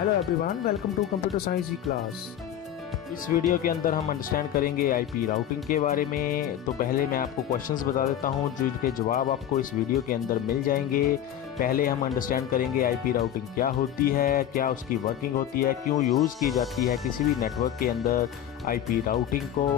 Hello everyone, welcome to computer science e class. इस वीडियो के अंदर हम अंडरस्टैंड करेंगे आईपी राउटिंग के बारे में। तो पहले मैं आपको क्वेश्चंस बता देता हूं जिनके जवाब आपको इस वीडियो के अंदर मिल जाएंगे। पहले हम अंडरस्टैंड करेंगे आईपी राउटिंग क्या होती है, क्या उसकी वर्किंग होती है, क्यों यूज़ की जाती है किसी भी नेटवर्क के अंदर आईपी राउटिंग को।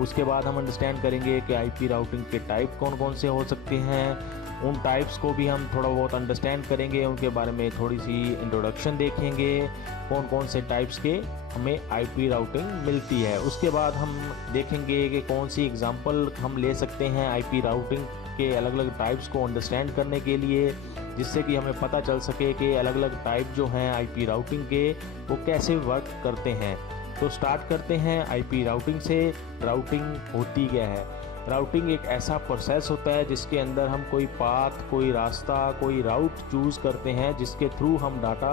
उसके बाद हम अंडरस्टैंड करेंगे कि आईपी राउटिंग के टाइप कौन कौन से हो सकते हैं। उन टाइप्स को भी हम थोड़ा बहुत अंडरस्टैंड करेंगे, उनके बारे में थोड़ी सी इंट्रोडक्शन देखेंगे, कौन कौन से टाइप्स के हमें आईपी राउटिंग मिलती है। उसके बाद हम देखेंगे कि कौन सी एग्जांपल हम ले सकते हैं आईपी राउटिंग के अलग अलग टाइप्स को अंडरस्टैंड करने के लिए, जिससे कि हमें पता चल सके कि अलग अलग टाइप जो हैं आईपी राउटिंग के वो कैसे वर्क करते हैं। तो स्टार्ट करते हैं आईपी राउटिंग से। राउटिंग होती क्या है? राउटिंग एक ऐसा प्रोसेस होता है जिसके अंदर हम कोई पाथ, कोई रास्ता, कोई राउट चूज़ करते हैं जिसके थ्रू हम डाटा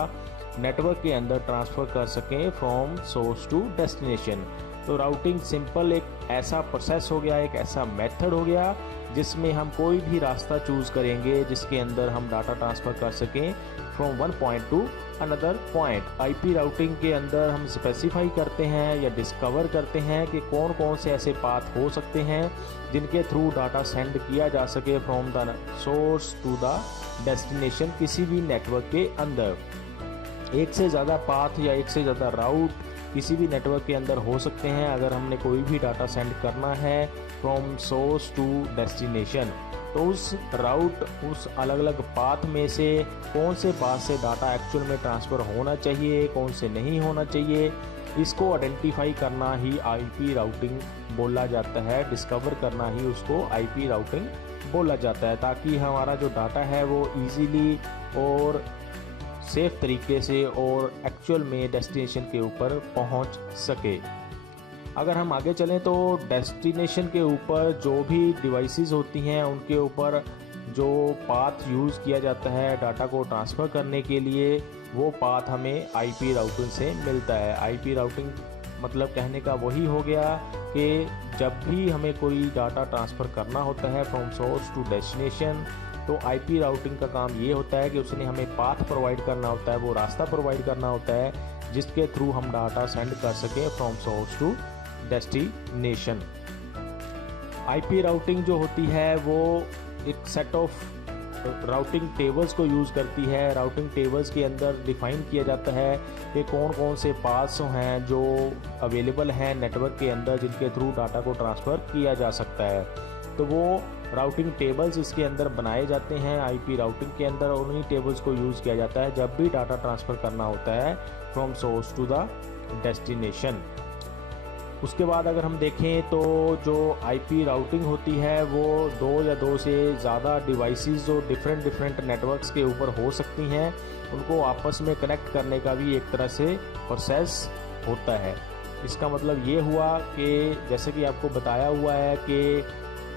नेटवर्क के अंदर ट्रांसफ़र कर सकें फ्रॉम सोर्स टू डेस्टिनेशन। तो राउटिंग सिंपल एक ऐसा प्रोसेस हो गया, एक ऐसा मेथड हो गया जिसमें हम कोई भी रास्ता चूज़ करेंगे जिसके अंदर हम डाटा ट्रांसफ़र कर सकें from one point two another point. IP routing के अंदर हम स्पेसिफाई करते हैं या डिस्कवर करते हैं कि कौन कौन से ऐसे पाथ हो सकते हैं जिनके थ्रू डाटा सेंड किया जा सके from the source to the destination किसी भी नेटवर्क के अंदर। एक से ज़्यादा पाथ या एक से ज़्यादा राउट किसी भी नेटवर्क के अंदर हो सकते हैं अगर हमने कोई भी डाटा सेंड करना है फ्रॉम सोर्स टू डेस्टिनेशन। तो उस राउट, उस अलग अलग पाथ में से कौन से पाथ से डाटा एक्चुअल में ट्रांसफ़र होना चाहिए, कौन से नहीं होना चाहिए, इसको आइडेंटिफाई करना ही आईपी राउटिंग बोला जाता है। डिस्कवर करना ही उसको आईपी राउटिंग बोला जाता है, ताकि हमारा जो डाटा है वो इजीली और सेफ तरीके से और एक्चुअल में डेस्टिनेशन के ऊपर पहुंच सके। अगर हम आगे चलें तो डेस्टिनेशन के ऊपर जो भी डिवाइसेस होती हैं उनके ऊपर जो पाथ यूज़ किया जाता है डाटा को ट्रांसफ़र करने के लिए, वो पाथ हमें आईपी राउटिंग से मिलता है। आईपी राउटिंग मतलब कहने का वही हो गया कि जब भी हमें कोई डाटा ट्रांसफ़र करना होता है फ्रॉम सोर्स टू डेस्टिनेशन, तो आईपी राउटिंग का काम ये होता है कि उसने हमें पाथ प्रोवाइड करना होता है, वो रास्ता प्रोवाइड करना होता है जिसके थ्रू हम डाटा सेंड कर सकें from source to destination. IP routing जो होती है वो एक सेट ऑफ राउटिंग टेबल्स को यूज़ करती है। राउटिंग टेबल्स के अंदर डिफाइन किया जाता है कि कौन कौन से पाथ्स हैं जो अवेलेबल हैं नेटवर्क के अंदर जिनके थ्रू डाटा को ट्रांसफ़र किया जा सकता है। तो वो राउटिंग टेबल्स इसके अंदर बनाए जाते हैं आईपी राउटिंग के अंदर, और उन्हीं टेबल्स को यूज़ किया जाता है जब भी डाटा ट्रांसफ़र करना होता है from source to the destination. उसके बाद अगर हम देखें तो जो आईपी राउटिंग होती है वो दो या दो से ज़्यादा डिवाइसेस जो डिफरेंट नेटवर्क्स के ऊपर हो सकती हैं, उनको आपस में कनेक्ट करने का भी एक तरह से प्रोसेस होता है। इसका मतलब ये हुआ कि जैसे कि आपको बताया हुआ है कि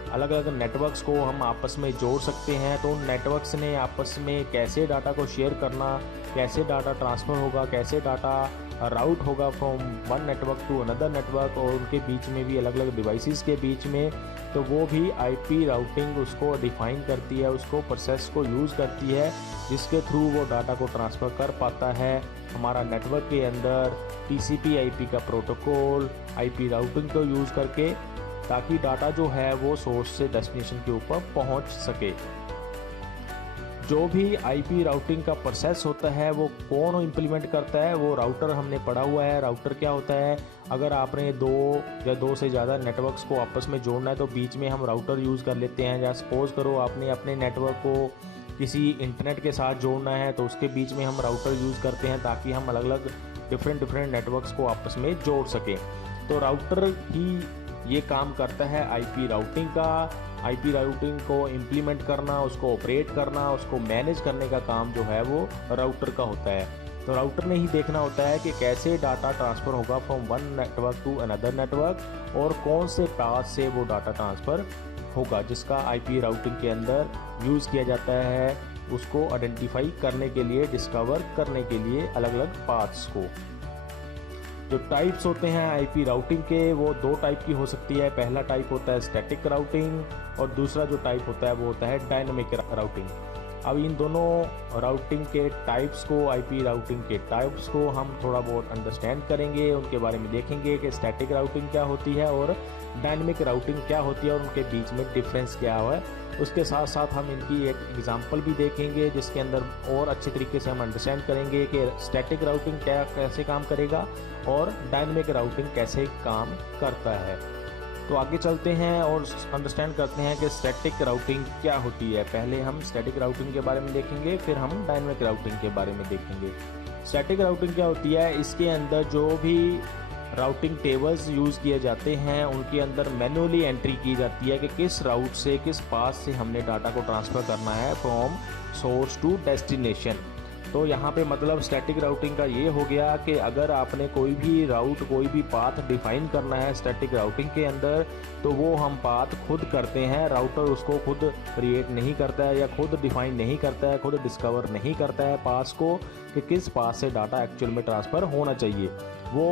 अलग अलग नेटवर्क्स को हम आपस में जोड़ सकते हैं, तो उन नेटवर्क्स ने आपस में कैसे डाटा को शेयर करना, कैसे डाटा ट्रांसफ़र होगा, कैसे डाटा राउट होगा from one network to another network, और उनके बीच में भी अलग अलग डिवाइसेस के बीच में, तो वो भी आईपी राउटिंग उसको डिफ़ाइन करती है, उसको प्रोसेस को यूज़ करती है जिसके थ्रू वो डाटा को ट्रांसफ़र कर पाता है हमारा नेटवर्क के अंदर टीसीपी आईपी का प्रोटोकॉल आईपी राउटिंग को यूज़ करके, ताकि डाटा जो है वो सोर्स से डेस्टिनेशन के ऊपर पहुंच सके। जो भी आईपी राउटिंग का प्रोसेस होता है वो कौन इम्प्लीमेंट करता है, वो राउटर हमने पढ़ा हुआ है। राउटर क्या होता है? अगर आपने दो या दो से ज़्यादा नेटवर्क्स को आपस में जोड़ना है तो बीच में हम राउटर यूज़ कर लेते हैं। या सपोज़ करो आपने अपने नेटवर्क को किसी इंटरनेट के साथ जोड़ना है तो उसके बीच में हम राउटर यूज़ करते हैं ताकि हम अलग अलग डिफरेंट नेटवर्क्स को आपस में जोड़ सकें। तो राउटर ही ये काम करता है आईपी राउटिंग का। आईपी राउटिंग को इम्प्लीमेंट करना, उसको ऑपरेट करना, उसको मैनेज करने का काम जो है वो राउटर का होता है। तो राउटर ने ही देखना होता है कि कैसे डाटा ट्रांसफ़र होगा from one network to another network, और कौन से पाथ से वो डाटा ट्रांसफ़र होगा जिसका आईपी राउटिंग के अंदर यूज़ किया जाता है, उसको आइडेंटिफाई करने के लिए, डिस्कवर करने के लिए अलग अलग पाथ्स को। जो टाइप्स होते हैं आईपी राउटिंग के वो दो टाइप की हो सकती है। पहला टाइप होता है स्टैटिक राउटिंग और दूसरा जो टाइप होता है वो होता है डायनामिक राउटिंग। अब इन दोनों राउटिंग के टाइप्स को, आईपी राउटिंग के टाइप्स को हम थोड़ा बहुत अंडरस्टैंड करेंगे, उनके बारे में देखेंगे कि स्टैटिक राउटिंग क्या होती है और डायनेमिक राउटिंग क्या होती है और उनके बीच में डिफरेंस क्या है। उसके साथ साथ हम इनकी एक एग्जांपल भी देखेंगे जिसके अंदर और अच्छे तरीके से हम अंडरस्टैंड करेंगे कि स्टैटिक राउटिंग क्या कैसे काम करेगा और डायनेमिक राउटिंग कैसे काम करता है। तो आगे चलते हैं और अंडरस्टैंड करते हैं कि स्टैटिक राउटिंग क्या होती है। पहले हम स्टैटिक राउटिंग के बारे में देखेंगे, फिर हम डायनेमिक राउटिंग के बारे में देखेंगे। स्टैटिक राउटिंग क्या होती है, इसके अंदर जो भी राउटिंग टेबल्स यूज़ किए जाते हैं उनके अंदर मैन्युअली एंट्री की जाती है कि किस राउट से, किस पाथ से हमने डाटा को ट्रांसफ़र करना है फ्रॉम सोर्स टू डेस्टिनेशन। तो यहाँ पे मतलब स्टैटिक राउटिंग का ये हो गया कि अगर आपने कोई भी राउट, कोई भी पाथ डिफाइन करना है स्टैटिक राउटिंग के अंदर, तो वो हम पाथ खुद करते हैं, राउटर उसको खुद क्रिएट नहीं करता है या खुद डिफाइन नहीं करता है, खुद डिस्कवर नहीं करता है पाथ्स को कि किस पाथ से डाटा एक्चुअल में ट्रांसफ़र होना चाहिए। वो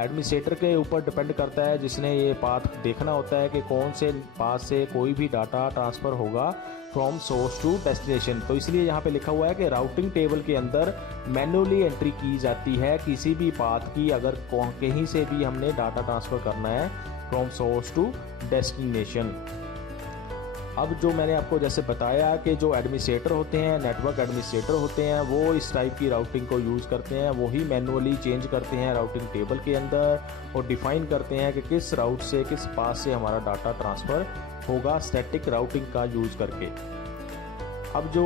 एडमिनिस्ट्रेटर के ऊपर डिपेंड करता है जिसने ये पाथ देखना होता है कि कौन से पाथ से कोई भी डाटा ट्रांसफ़र होगा फ्रॉम सोर्स टू डेस्टिनेशन। तो इसलिए यहाँ पे लिखा हुआ है कि राउटिंग टेबल के अंदर मैन्युअली एंट्री की जाती है किसी भी पाथ की, अगर कहीं से भी हमने डाटा ट्रांसफ़र करना है फ्रॉम सोर्स टू डेस्टिनेशन। अब जो मैंने आपको जैसे बताया कि जो एडमिनिस्ट्रेटर होते हैं, नेटवर्क एडमिनिस्ट्रेटर होते हैं, वो इस टाइप की राउटिंग को यूज़ करते हैं, वही मैन्युअली चेंज करते हैं राउटिंग टेबल के अंदर और डिफाइन करते हैं कि किस राउट से, किस पाथ से हमारा डाटा ट्रांसफ़र होगा स्टैटिक राउटिंग का यूज़ करके। अब जो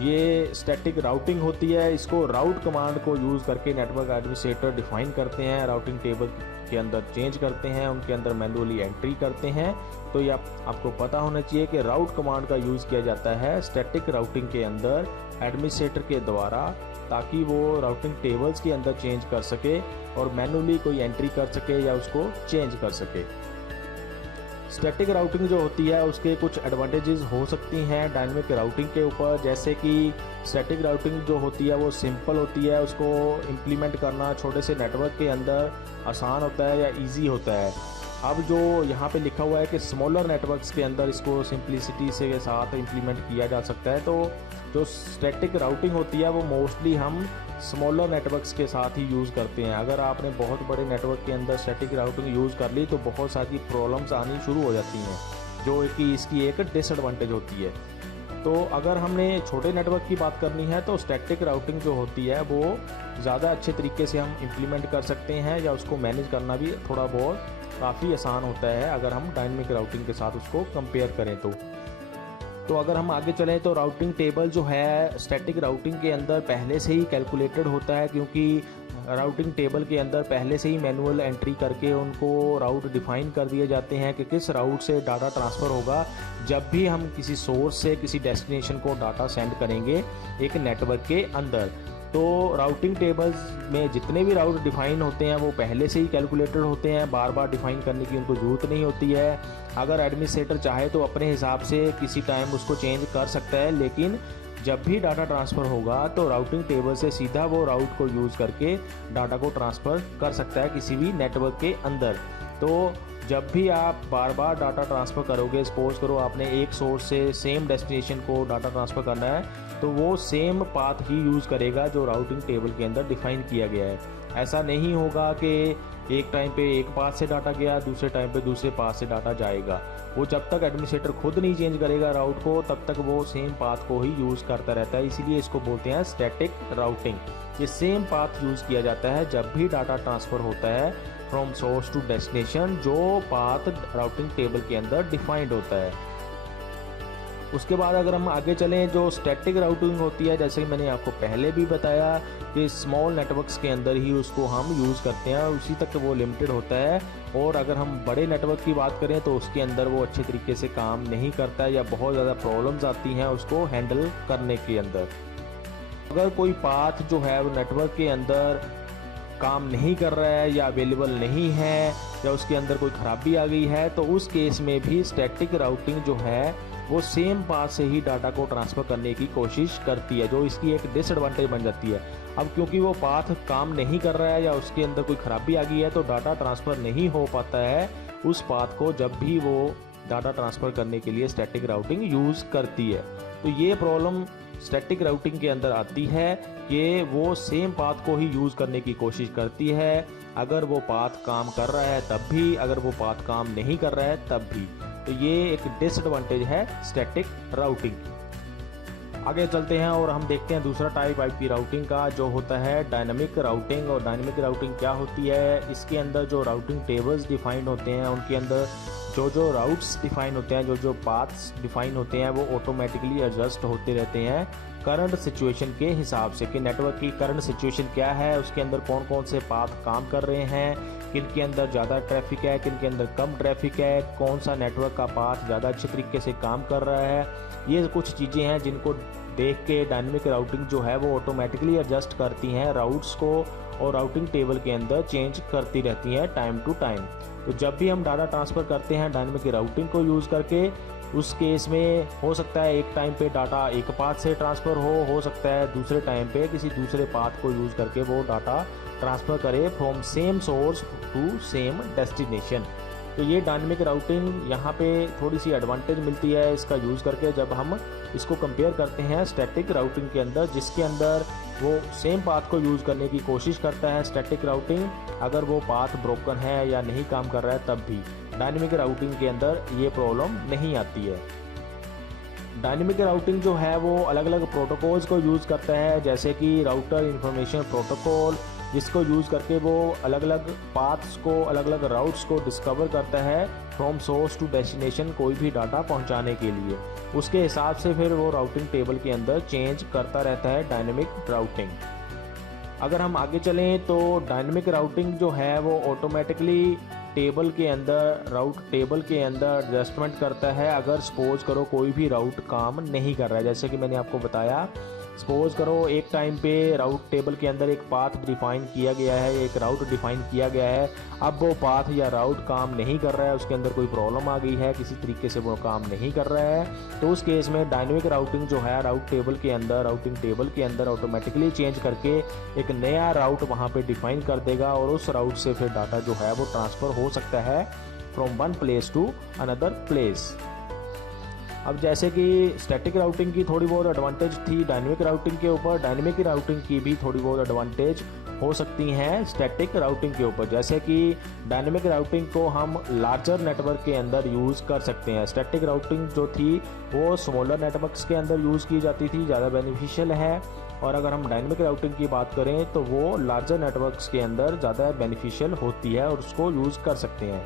ये स्टैटिक राउटिंग होती है, इसको राउट कमांड को यूज़ करके नेटवर्क एडमिनिस्ट्रेटर डिफाइन करते हैं, राउटिंग टेबल के अंदर चेंज करते हैं, उनके अंदर मैन्युअली एंट्री करते हैं। तो ये आपको पता होना चाहिए कि राउट कमांड का यूज़ किया जाता है स्टैटिक राउटिंग के अंदर एडमिनिस्ट्रेटर के द्वारा, ताकि वो राउटिंग टेबल्स के अंदर चेंज कर सके और मैन्युअली कोई एंट्री कर सके या उसको चेंज कर सके। स्टैटिक राउटिंग जो होती है उसके कुछ एडवांटेजेस हो सकती हैं डायनेमिक राउटिंग के ऊपर, जैसे कि स्टैटिक राउटिंग जो होती है वो सिंपल होती है, उसको इम्प्लीमेंट करना छोटे से नेटवर्क के अंदर आसान होता है या इजी होता है। अब जो यहाँ पे लिखा हुआ है कि स्मॉलर नेटवर्क्स के अंदर इसको सिंप्लिसिटी से के साथ इम्प्लीमेंट किया जा सकता है। तो जो स्टैटिक राउटिंग होती है वो मोस्टली हम स्मॉलर नेटवर्क्स के साथ ही यूज़ करते हैं। अगर आपने बहुत बड़े नेटवर्क के अंदर स्टैटिक राउटिंग यूज़ कर ली तो बहुत सारी प्रॉब्लम्स आनी शुरू हो जाती हैं, जो कि इसकी एक डिसएडवांटेज होती है। तो अगर हमने छोटे नेटवर्क की बात करनी है तो स्टैटिक राउटिंग जो होती है वो ज़्यादा अच्छे तरीके से हम इम्प्लीमेंट कर सकते हैं, या उसको मैनेज करना भी थोड़ा बहुत काफ़ी आसान होता है अगर हम डायनेमिक राउटिंग के साथ उसको कंपेयर करें तो अगर हम आगे चलें तो राउटिंग टेबल जो है स्टैटिक राउटिंग के अंदर पहले से ही कैलकुलेटेड होता है, क्योंकि राउटिंग टेबल के अंदर पहले से ही मैनुअल एंट्री करके उनको राउट डिफाइन कर दिए जाते हैं कि किस राउट से डाटा ट्रांसफ़र होगा जब भी हम किसी सोर्स से किसी डेस्टिनेशन को डाटा सेंड करेंगे एक नेटवर्क के अंदर। तो राउटिंग टेबल्स में जितने भी राउट डिफाइन होते हैं वो पहले से ही कैलकुलेटेड होते हैं, बार बार डिफाइन करने की उनको ज़रूरत नहीं होती है। अगर एडमिनिस्ट्रेटर चाहे तो अपने हिसाब से किसी टाइम उसको चेंज कर सकता है, लेकिन जब भी डाटा ट्रांसफ़र होगा तो राउटिंग टेबल से सीधा वो राउट को यूज़ करके डाटा को ट्रांसफ़र कर सकता है किसी भी नेटवर्क के अंदर। तो जब भी आप बार बार डाटा ट्रांसफ़र करोगे, सपोज करो आपने एक सोर्स से सेम डेस्टिनेशन को डाटा ट्रांसफ़र करना है, तो वो सेम पाथ ही यूज़ करेगा जो राउटिंग टेबल के अंदर डिफाइन किया गया है। ऐसा नहीं होगा कि एक टाइम पे एक पाथ से डाटा गया, दूसरे टाइम पे दूसरे पाथ से डाटा जाएगा। वो जब तक एडमिनिस्ट्रेटर खुद नहीं चेंज करेगा राउट को तब तक वो सेम पाथ को ही यूज़ करता रहता है, इसीलिए इसको बोलते हैं स्टैटिक राउटिंग। ये सेम पाथ यूज़ किया जाता है जब भी डाटा ट्रांसफ़र होता है फ्रॉम सोर्स टू डेस्टिनेशन, जो पाथ राउटिंग टेबल के अंदर डिफाइंड होता है। उसके बाद अगर हम आगे चलें, जो स्टैटिक राउटिंग होती है जैसे कि मैंने आपको पहले भी बताया कि स्मॉल नेटवर्क्स के अंदर ही उसको हम यूज़ करते हैं, उसी तक वो लिमिटेड होता है। और अगर हम बड़े नेटवर्क की बात करें तो उसके अंदर वो अच्छे तरीके से काम नहीं करता है या बहुत ज़्यादा प्रॉब्लम्स आती हैं उसको हैंडल करने के अंदर। अगर कोई पाथ जो है वो नेटवर्क के अंदर काम नहीं कर रहा है या अवेलेबल नहीं है या उसके अंदर कोई ख़राबी आ गई है, तो उस केस में भी स्टैटिक राउटिंग जो है वो सेम पाथ से ही डाटा को ट्रांसफ़र करने की कोशिश करती है, जो इसकी एक डिसएडवांटेज बन जाती है। अब क्योंकि वो पाथ काम नहीं कर रहा है या उसके अंदर कोई ख़राबी आ गई है तो डाटा ट्रांसफ़र नहीं हो पाता है उस पाथ को जब भी वो डाटा ट्रांसफ़र करने के लिए स्टैटिक राउटिंग यूज़ करती है। तो ये प्रॉब्लम स्टैटिक राउटिंग के अंदर आती है कि वो सेम पाथ को ही यूज़ करने की कोशिश करती है, अगर वो पाथ काम कर रहा है तब भी, अगर वो पाथ काम नहीं कर रहा है तब भी। तो ये एक डिसएडवांटेज है स्टैटिक राउटिंग। आगे चलते हैं और हम देखते हैं दूसरा टाइप आईपी राउटिंग का, जो होता है डायनामिक राउटिंग। और डायनामिक राउटिंग क्या होती है, इसके अंदर जो राउटिंग टेबल्स डिफाइंड होते हैं, उनके अंदर जो राउट्स डिफाइन होते हैं, जो पाथ्स डिफाइन होते हैं, वो ऑटोमेटिकली एडजस्ट होते रहते हैं करंट सिचुएशन के हिसाब से, कि नेटवर्क की करंट सिचुएशन क्या है, उसके अंदर कौन कौन से पाथ काम कर रहे हैं, किन के अंदर ज़्यादा ट्रैफिक है, किन के अंदर कम ट्रैफिक है, कौन सा नेटवर्क का पाथ ज़्यादा अच्छे तरीके से काम कर रहा है। ये कुछ चीज़ें हैं जिनको देख के डायनामिक राउटिंग जो है वो ऑटोमेटिकली एडजस्ट करती हैं राउट्स को, और राउटिंग टेबल के अंदर चेंज करती रहती हैं टाइम टू टाइम। तो जब भी हम डाटा ट्रांसफ़र करते हैं डायनामिक राउटिंग को यूज़ करके, उस केस में हो सकता है एक टाइम पे डाटा एक पाथ से ट्रांसफ़र हो सकता है दूसरे टाइम पे किसी दूसरे पाथ को यूज़ करके वो डाटा ट्रांसफ़र करे from same source to same destination. तो ये डायनामिक राउटिंग यहाँ पे थोड़ी सी एडवांटेज मिलती है इसका यूज़ करके, जब हम इसको कंपेयर करते हैं स्टैटिक राउटिंग के अंदर, जिसके अंदर वो सेम पाथ को यूज़ करने की कोशिश करता है स्टैटिक राउटिंग, अगर वो पाथ ब्रोकन है या नहीं काम कर रहा है तब भी। डायनामिक राउटिंग के अंदर ये प्रॉब्लम नहीं आती है। डायनामिक राउटिंग जो है वो अलग अलग प्रोटोकॉल्स को यूज़ करता है, जैसे कि राउटर इंफॉर्मेशन प्रोटोकॉल, जिसको यूज़ करके वो अलग अलग पाथ्स को, अलग अलग राउट्स को डिस्कवर करता है फ्रॉम सोर्स टू डेस्टिनेशन, कोई भी डाटा पहुंचाने के लिए। उसके हिसाब से फिर वो राउटिंग टेबल के अंदर चेंज करता रहता है डायनामिक राउटिंग। अगर हम आगे चलें तो डायनामिक राउटिंग जो है वो ऑटोमेटिकली टेबल के अंदर, राउट टेबल के अंदर एडजस्टमेंट करता है। अगर सपोज करो कोई भी राउट काम नहीं कर रहा है, जैसे कि मैंने आपको बताया, सपोज करो एक टाइम पे राउट टेबल के अंदर एक पाथ डिफाइन किया गया है, एक राउट डिफाइन किया गया है, अब वो पाथ या राउट काम नहीं कर रहा है, उसके अंदर कोई प्रॉब्लम आ गई है, किसी तरीके से वो काम नहीं कर रहा है, तो उस केस में डायनामिक राउटिंग जो है राउट टेबल के अंदर, राउटिंग टेबल के अंदर ऑटोमेटिकली चेंज करके एक नया राउट वहाँ पे डिफाइन कर देगा, और उस राउट से फिर डाटा जो है वो ट्रांसफ़र हो सकता है from one place to another place. अब जैसे कि स्टैटिक राउटिंग की थोड़ी बहुत एडवांटेज थी डायनामिक राउटिंग के ऊपर, डायनामिक राउटिंग की भी थोड़ी बहुत एडवांटेज हो सकती हैं स्टैटिक राउटिंग के ऊपर। जैसे कि डायनामिक राउटिंग को हम लार्जर नेटवर्क के अंदर यूज़ कर सकते हैं। स्टैटिक राउटिंग जो थी वो स्मॉलर नेटवर्क्स के अंदर यूज़ की जाती थी, ज़्यादा बेनिफिशियल है। और अगर हम डायनामिक राउटिंग की बात करें तो वो लार्जर नेटवर्क्स के अंदर ज़्यादा बेनिफिशियल होती है और उसको यूज़ कर सकते हैं।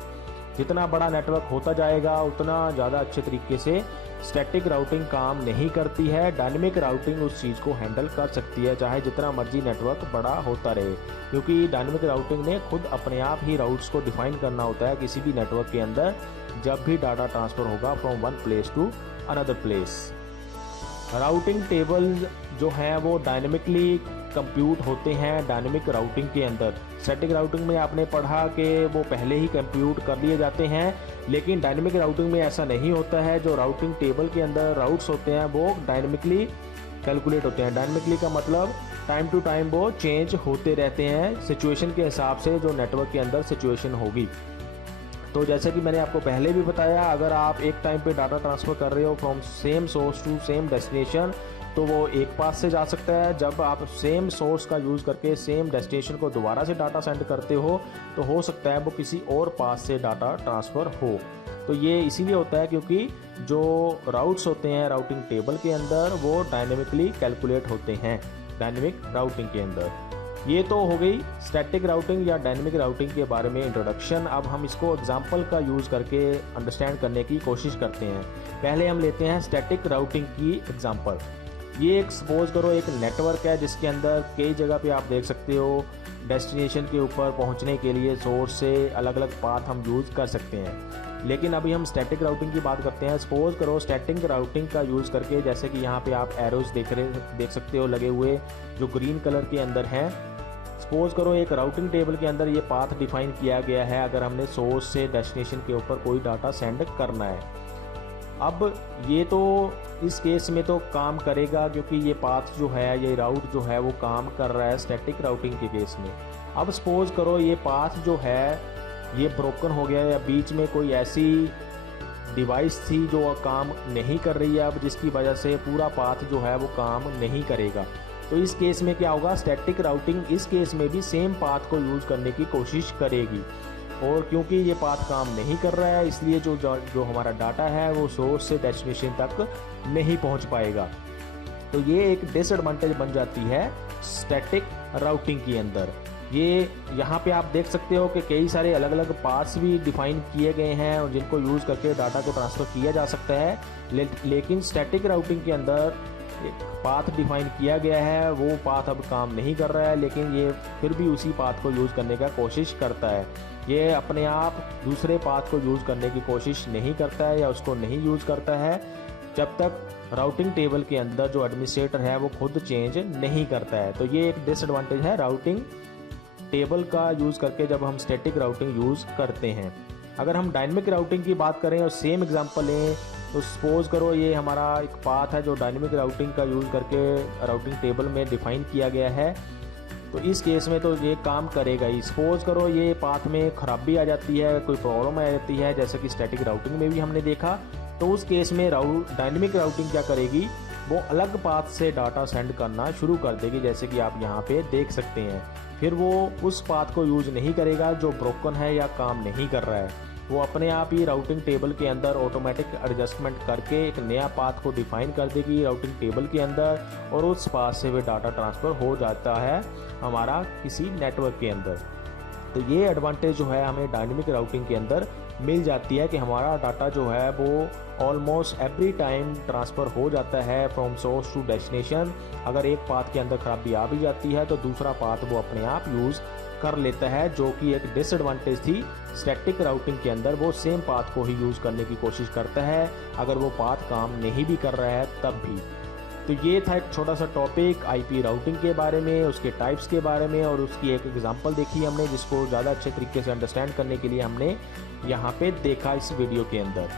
जितना बड़ा नेटवर्क होता जाएगा उतना ज़्यादा अच्छे तरीके से स्टैटिक राउटिंग काम नहीं करती है। डायनामिक राउटिंग उस चीज़ को हैंडल कर सकती है, चाहे जितना मर्जी नेटवर्क बड़ा होता रहे, क्योंकि डायनामिक राउटिंग ने खुद अपने आप ही राउट्स को डिफाइन करना होता है किसी भी नेटवर्क के अंदर, जब भी डाटा ट्रांसफ़र होगा from one place to another place. Routing table जो हैं वो डायनेमिकली कंप्यूट होते हैं डायनेमिक राउटिंग के अंदर। स्टैटिक राउटिंग में आपने पढ़ा कि वो पहले ही कंप्यूट कर लिए जाते हैं, लेकिन डायनेमिक राउटिंग में ऐसा नहीं होता है। जो राउटिंग टेबल के अंदर राउट्स होते हैं वो डायनेमिकली कैलकुलेट होते हैं। डायनेमिकली का मतलब टाइम टू टाइम वो चेंज होते रहते हैं सिचुएशन के हिसाब से, जो नेटवर्क के अंदर सिचुएशन होगी। तो जैसे कि मैंने आपको पहले भी बताया, अगर आप एक टाइम पे डाटा ट्रांसफ़र कर रहे हो from same source to same destination, तो वो एक पाथ से जा सकता है। जब आप सेम सोर्स का यूज़ करके सेम डेस्टिनेशन को दोबारा से डाटा सेंड करते हो तो हो सकता है वो किसी और पाथ से डाटा ट्रांसफ़र हो। तो ये इसीलिए होता है क्योंकि जो राउट्स होते हैं राउटिंग टेबल के अंदर वो डायनेमिकली कैलकुलेट होते हैं डायनेमिक राउटिंग के अंदर। ये तो हो गई स्टैटिक राउटिंग या डायनेमिक राउटिंग के बारे में इंट्रोडक्शन। अब हम इसको एग्जांपल का यूज़ करके अंडरस्टैंड करने की कोशिश करते हैं। पहले हम लेते हैं स्टैटिक राउटिंग की एग्जांपल। ये एक सपोज करो एक नेटवर्क है जिसके अंदर कई जगह पे आप देख सकते हो डेस्टिनेशन के ऊपर पहुंचने के लिए सोर्स से अलग अलग पाथ हम यूज़ कर सकते हैं। लेकिन अभी हम स्टैटिक राउटिंग की बात करते हैं। सपोज करो स्टैटिक राउटिंग का यूज़ करके, जैसे कि यहाँ पे आप एरोज देख सकते हो लगे हुए जो ग्रीन कलर के अंदर हैं। सपोज करो एक राउटिंग टेबल के अंदर ये पाथ डिफाइन किया गया है अगर हमने सोर्स से डेस्टिनेशन के ऊपर कोई डाटा सेंड करना है। अब ये तो इस केस में तो काम करेगा क्योंकि ये पाथ जो है, ये राउट जो है वो काम कर रहा है स्टैटिक राउटिंग के केस में। अब सपोज करो ये पाथ जो है ये ब्रोकन हो गया या बीच में कोई ऐसी डिवाइस थी जो काम नहीं कर रही है अब, जिसकी वजह से पूरा पाथ जो है वो काम नहीं करेगा। तो इस केस में क्या होगा, स्टैटिक राउटिंग इस केस में भी सेम पाथ को यूज़ करने की कोशिश करेगी। और क्योंकि ये पाथ काम नहीं कर रहा है, इसलिए जो हमारा डाटा है वो सोर्स से डेस्टिनेशन तक नहीं पहुंच पाएगा। तो ये एक डिसएडवांटेज बन जाती है स्टैटिक राउटिंग के अंदर। ये यहाँ पे आप देख सकते हो कि कई सारे अलग अलग पाथ्स भी डिफाइन किए गए हैं और जिनको यूज़ करके डाटा को ट्रांसफ़र किया जा सकता है, लेकिन स्टैटिक राउटिंग के अंदर एक पाथ डिफाइन किया गया है, वो पाथ अब काम नहीं कर रहा है, लेकिन ये फिर भी उसी पाथ को यूज़ करने का कोशिश करता है। ये अपने आप दूसरे पाथ को यूज़ करने की कोशिश नहीं करता है या उसको नहीं यूज़ करता है जब तक राउटिंग टेबल के अंदर जो एडमिनिस्ट्रेटर है वो खुद चेंज नहीं करता है। तो ये एक डिसएडवांटेज है राउटिंग टेबल का यूज़ करके जब हम स्टैटिक राउटिंग यूज़ करते हैं। अगर हम डायनेमिक राउटिंग की बात करें और सेम एग्जांपल लें, तो सपोज करो ये हमारा एक पाथ है जो डायनेमिक राउटिंग का यूज़ करके राउटिंग टेबल में डिफाइन किया गया है। तो इस केस में तो ये काम करेगा ही। सपोज करो ये पाथ में खराबी आ जाती है, कोई प्रॉब्लम आ जाती है, जैसे कि स्टैटिक राउटिंग में भी हमने देखा, तो उस केस में डायनेमिक राउटिंग क्या करेगी, वो अलग पाथ से डाटा सेंड करना शुरू कर देगी, जैसे कि आप यहाँ पे देख सकते हैं। फिर वो उस पाथ को यूज़ नहीं करेगा जो ब्रोकन है या काम नहीं कर रहा है, वो अपने आप ही राउटिंग टेबल के अंदर ऑटोमेटिक एडजस्टमेंट करके एक नया पाथ को डिफाइन कर देगी राउटिंग टेबल के अंदर, और उस पाथ से भी डाटा ट्रांसफ़र हो जाता है हमारा किसी नेटवर्क के अंदर। तो ये एडवांटेज जो है हमें डायनेमिक राउटिंग के अंदर मिल जाती है कि हमारा डाटा जो है वो ऑलमोस्ट एवरी टाइम ट्रांसफ़र हो जाता है फ्रॉम सोर्स टू डेस्टिनेशन। अगर एक पाथ के अंदर खराबी आ भी जाती है तो दूसरा पाथ वो अपने आप यूज़ कर लेता है, जो कि एक डिसएडवांटेज थी स्टैटिक राउटिंग के अंदर। वो सेम पाथ को ही यूज़ करने की कोशिश करता है अगर वो पाथ काम नहीं भी कर रहा है तब भी। तो ये था एक छोटा सा टॉपिक आईपी राउटिंग के बारे में, उसके टाइप्स के बारे में, और उसकी एक एग्जांपल देखी हमने जिसको ज़्यादा अच्छे तरीके से अंडरस्टैंड करने के लिए हमने यहाँ पे देखा इस वीडियो के अंदर।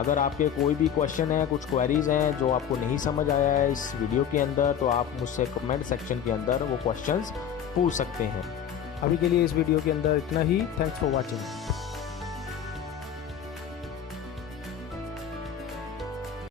अगर आपके कोई भी क्वेश्चन है, कुछ क्वेरीज़ हैं जो आपको नहीं समझ आया है इस वीडियो के अंदर, तो आप मुझसे कमेंट सेक्शन के अंदर वो क्वेश्चंस पूछ सकते हैं। अभी के लिए इस वीडियो के अंदर इतना ही। Thanks for watching.